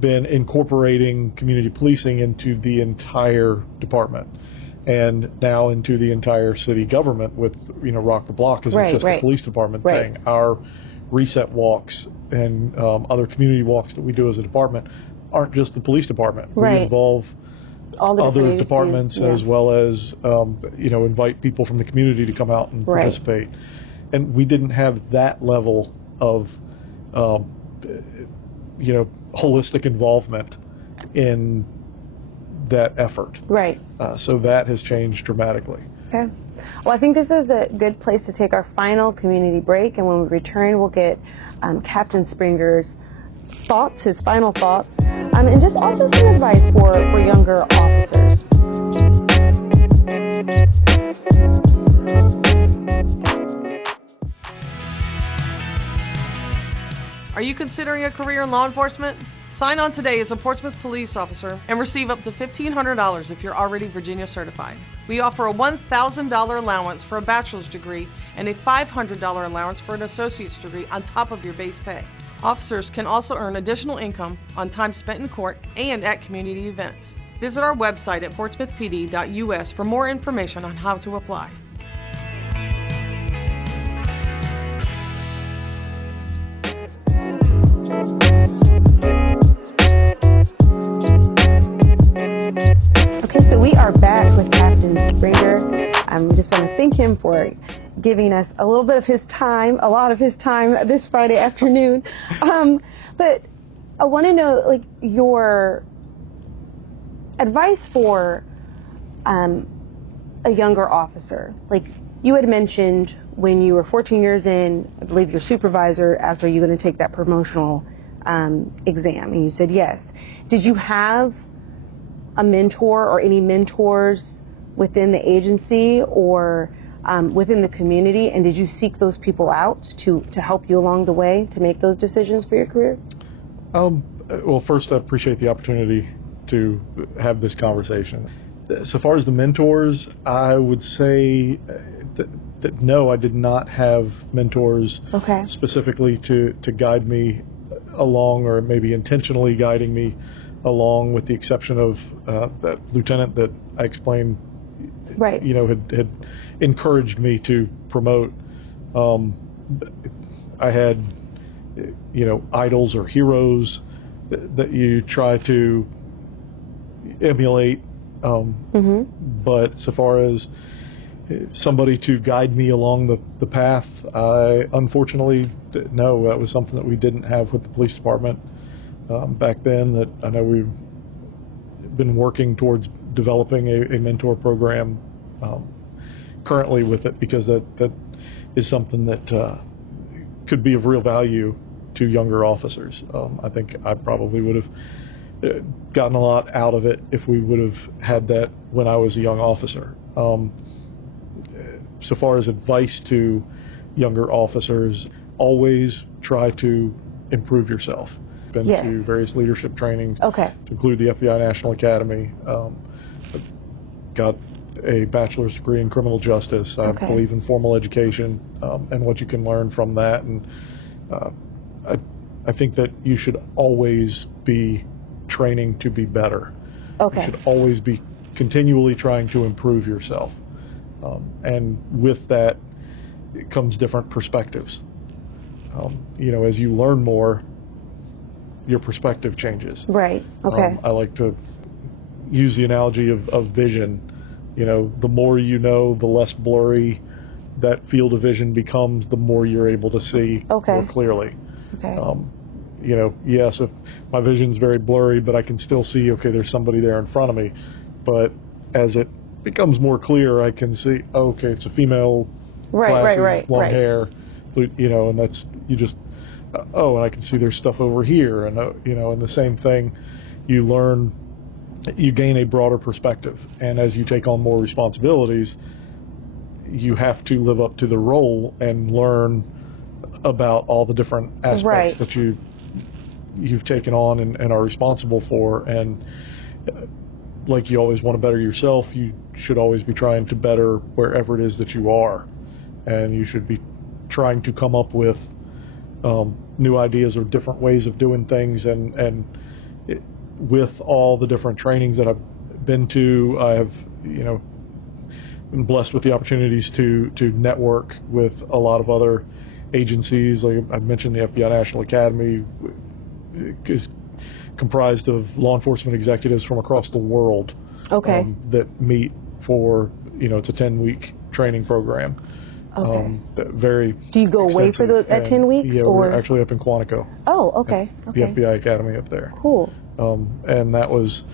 been incorporating community policing into the entire department, and now into the entire city government with, you know, Rock the Block isn't just a police department thing. Our reset walks and other community walks that we do as a department aren't just the police department. We involve all the other departments as well as, you know, invite people from the community to come out and participate. And we didn't have that level of, you know, holistic involvement in that effort. Right. So that has changed dramatically. Okay. Well, I think this is a good place to take our final community break, and when we return, we'll get Captain Springer's thoughts, his final thoughts, and just also some advice for younger officers. Are you considering a career in law enforcement? Sign on today as a Portsmouth police officer and receive up to $1,500 if you're already Virginia certified. We offer a $1,000 allowance for a bachelor's degree and a $500 allowance for an associate's degree on top of your base pay. Officers can also earn additional income on time spent in court and at community events. Visit our website at portsmouthpd.us for more information on how to apply. Okay, so we are back with Captain Springer. We just want to thank him for giving us a little bit of his time, a lot of his time this Friday afternoon. But I want to know, like, your advice for a younger officer. Like, you had mentioned when you were 14 years in, I believe your supervisor asked, are you going to take that promotional exam? And you said yes. Did you have a mentor or any mentors within the agency or within the community, and did you seek those people out to help you along the way to make those decisions for your career? Well, first, I appreciate the opportunity to have this conversation. So far as the mentors, I would say that no, I did not have mentors specifically to guide me along, or maybe intentionally guiding me along, with the exception of that lieutenant that I explained, right, had encouraged me to promote. I had, idols or heroes that you try to emulate, but so far as somebody to guide me along the path, I unfortunately, no, that was something that we didn't have with the police department back then. That I know we've been working towards developing a mentor program currently with it, because that is something that could be of real value to younger officers. I think I probably would have gotten a lot out of it if we would have had that when I was a young officer. So far as advice to younger officers, always try to improve yourself. Been to various leadership trainings, to include the FBI National Academy. Got a bachelor's degree in criminal justice. I believe in formal education and what you can learn from that. And I think that you should always be training to be better. You should always be continually trying to improve yourself. And with that comes different perspectives. As you learn more, your perspective changes. Right. I like to use the analogy of vision. The more you know, the less blurry that field of vision becomes, the more you're able to see more clearly. Yes, if my vision's very blurry, but I can still see, there's somebody there in front of me. But as it becomes more clear, I can see, it's a female, glasses, long hair, and that's, you just, and I can see there's stuff over here, and and the same thing, you learn, you gain a broader perspective, and as you take on more responsibilities, you have to live up to the role and learn about all the different aspects that you've taken on and are responsible for. And like you always want to better yourself, you should always be trying to better wherever it is that you are, and you should be trying to come up with new ideas or different ways of doing things. And with all the different trainings that I've been to, I have been blessed with the opportunities to network with a lot of other agencies. Like I mentioned, the FBI National Academy is comprised of law enforcement executives from across the world that meet for, it's a 10-week training program. Very Do you go away for that 10 weeks? Yeah, or? We're actually up in Quantico. The FBI Academy up there. Cool. And that was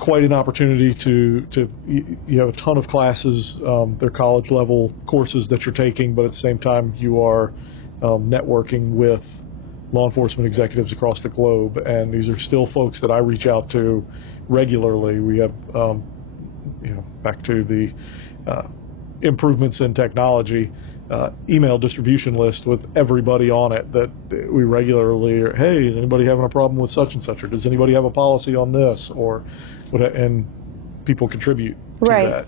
quite an opportunity to have a ton of classes. They're college level courses that you're taking, but at the same time you are networking with law enforcement executives across the globe, and these are still folks that I reach out to regularly. We have back to the improvements in technology, email distribution list with everybody on it that we regularly are, hey, is anybody having a problem with such and such, or does anybody have a policy on this, or what, and people contribute to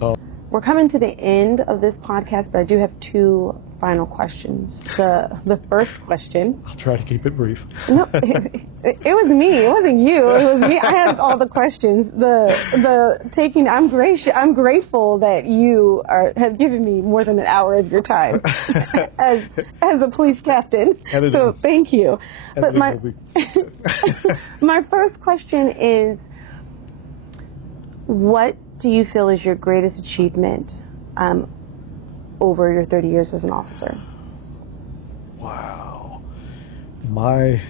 that. We're coming to the end of this podcast, but I do have two final questions. The first question. I'll try to keep it brief. No, it was me. It wasn't you. It was me. I had all the questions. I'm grateful that you have given me more than an hour of your time as a police captain. So thank you. But my first question is, what do you feel is your greatest achievement over your 30 years as an officer? Wow. My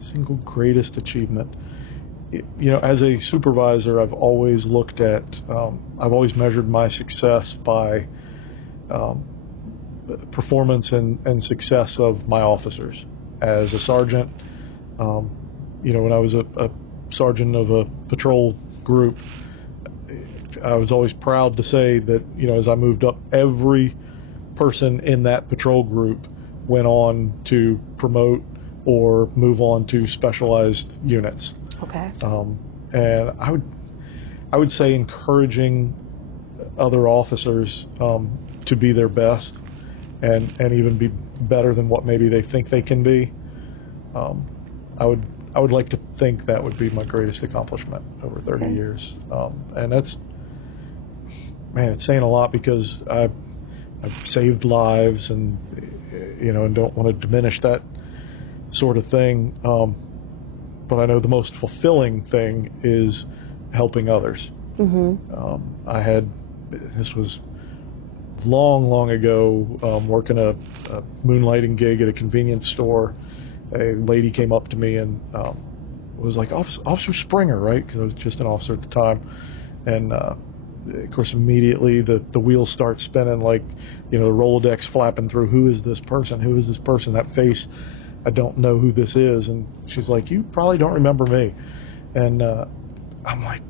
single greatest achievement, as a supervisor, I've always looked at, I've always measured my success by performance and success of my officers. As a sergeant, when I was a sergeant of a patrol group, I was always proud to say that, as I moved up, every person in that patrol group went on to promote or move on to specialized units. Okay. And I would say encouraging other officers to be their best and even be better than what maybe they think they can be. I would like to think that would be my greatest accomplishment over 30 years. And that's, it's saying a lot, because I've saved lives and don't want to diminish that sort of thing. But I know the most fulfilling thing is helping others. This was long ago, working a moonlighting gig at a convenience store. A lady came up to me and was like, Officer Springer, right? Because I was just an officer at the time. And of course, immediately the wheels start spinning, like, the Rolodex flapping through. Who is this person? Who is this person? That face, I don't know who this is. And she's like, you probably don't remember me. And I'm like,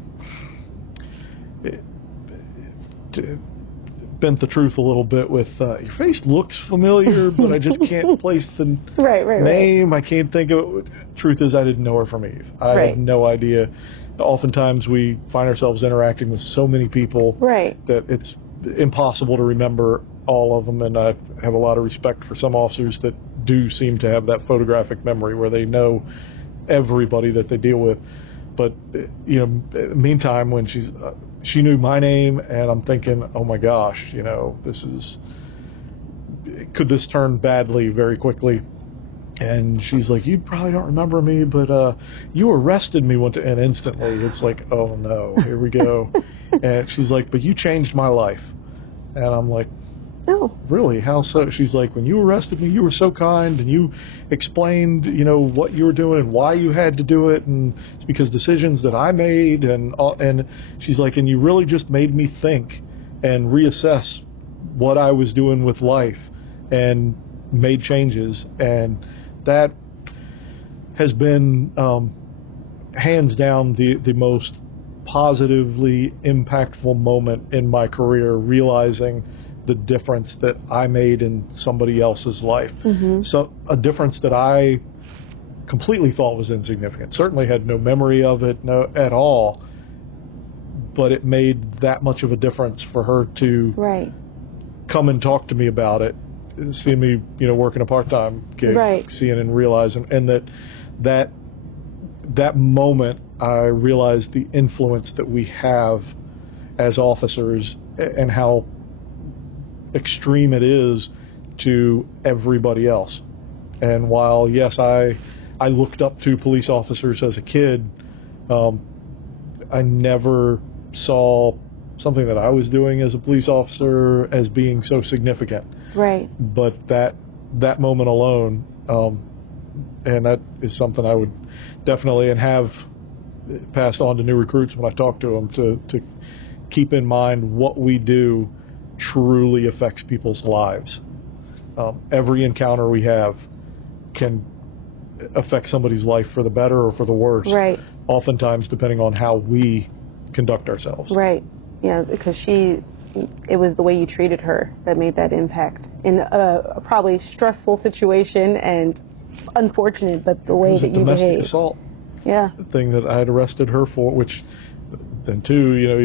bent the truth a little bit with, your face looks familiar, but I just can't place the name. I can't think of it. Truth is, I didn't know her from Eve. I had no idea. Oftentimes we find ourselves interacting with so many people that it's impossible to remember all of them, and I have a lot of respect for some officers that do seem to have that photographic memory where they know everybody that they deal with. But meantime, when she knew my name, and I'm thinking, oh my gosh, could this turn badly very quickly? And she's like, you probably don't remember me, but you arrested me once. And instantly it's like, oh no, here we go. And she's like, but you changed my life. And I'm like, no, really? How so? She's like, when you arrested me, you were so kind, and you explained, what you were doing and why you had to do it, and it's because decisions that I made, and she's like, and you really just made me think and reassess what I was doing with life and made changes. And that has been hands down the most positively impactful moment in my career, realizing the difference that I made in somebody else's life. So a difference that I completely thought was insignificant. Certainly had no memory of it at all, but it made that much of a difference for her to come and talk to me about it, seeing me, working a part-time gig, seeing and realizing, and that moment I realized the influence that we have as officers and how extreme it is to everybody else. And while, yes, I looked up to police officers as a kid, I never saw something that I was doing as a police officer as being so significant. But that moment alone, and that is something I would definitely and have passed on to new recruits when I talk to them, to keep in mind what we do truly affects people's lives. Every encounter we have can affect somebody's life for the better or for the worse. Oftentimes, depending on how we conduct ourselves. Yeah, because it was the way you treated her that made that impact in a probably stressful situation and unfortunate, but the way that you behaved. Domestic assault. Yeah. Thing that I had arrested her for, which then too, you have,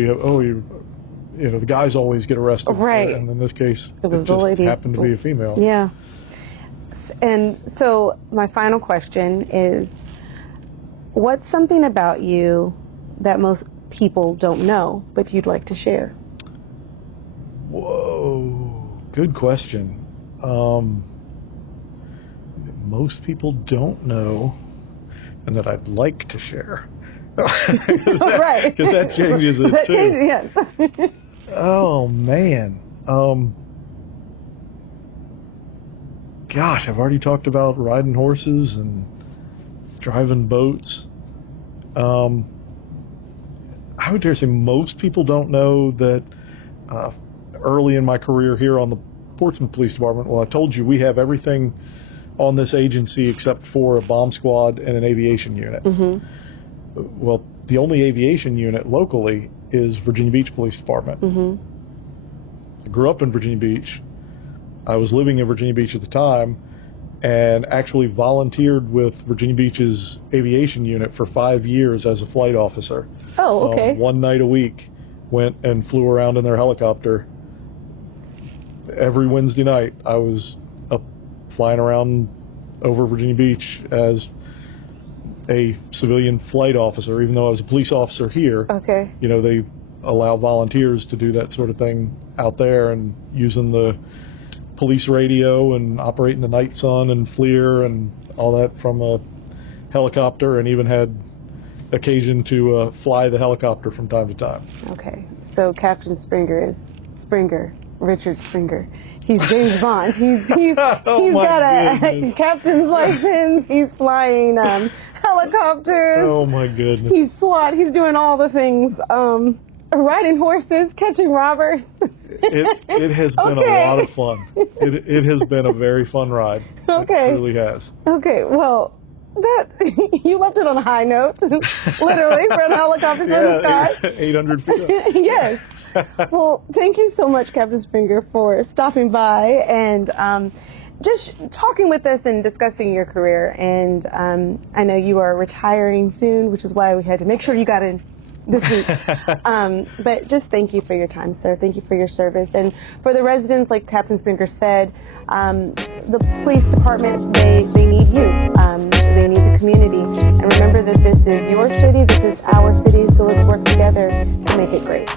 the guys always get arrested. Right. And in this case, it was just the lady. happened to be a female. Yeah. And so my final question is, what's something about you that most people don't know, but you'd like to share? Whoa, good question. Most people don't know, and that I'd like to share. Right. Because that changes it that too. Changes, yes. Oh man. Gosh, I've already talked about riding horses and driving boats. I would dare say most people don't know that early in my career here on the Portsmouth Police Department, well, I told you we have everything on this agency except for a bomb squad and an aviation unit. Mm-hmm. Well, the only aviation unit locally is Virginia Beach Police Department. Mm-hmm. I grew up in Virginia Beach. I was living in Virginia Beach at the time and actually volunteered with Virginia Beach's aviation unit for 5 years as a flight officer. Oh, okay. One night a week, went and flew around in their helicopter. Every Wednesday night, I was up flying around over Virginia Beach as a civilian flight officer, even though I was a police officer here. Okay. They allow volunteers to do that sort of thing out there, and using the police radio and operating the night sun and FLIR and all that from a helicopter, and even had occasion to fly the helicopter from time to time. Okay. So Captain Springer is Richard Springer. He's James Bond. He's Oh, he's my got a goodness. captain's license. He's flying helicopters. Oh my goodness. He's SWAT. He's doing all the things. Riding horses, catching robbers. It has been a lot of fun. It has been a very fun ride. Okay. It really has. Okay, well, you left it on a high note, literally, from helicopters from the sky. 800 feet up. Yes. Well, thank you so much, Captain Springer, for stopping by and just talking with us and discussing your career. And I know you are retiring soon, which is why we had to make sure you got in this week. But just thank you for your time, sir. Thank you for your service. And for the residents, like Captain Springer said, the police department, they need you. They need the community. And remember that this is your city, this is our city, so let's work together to make it great.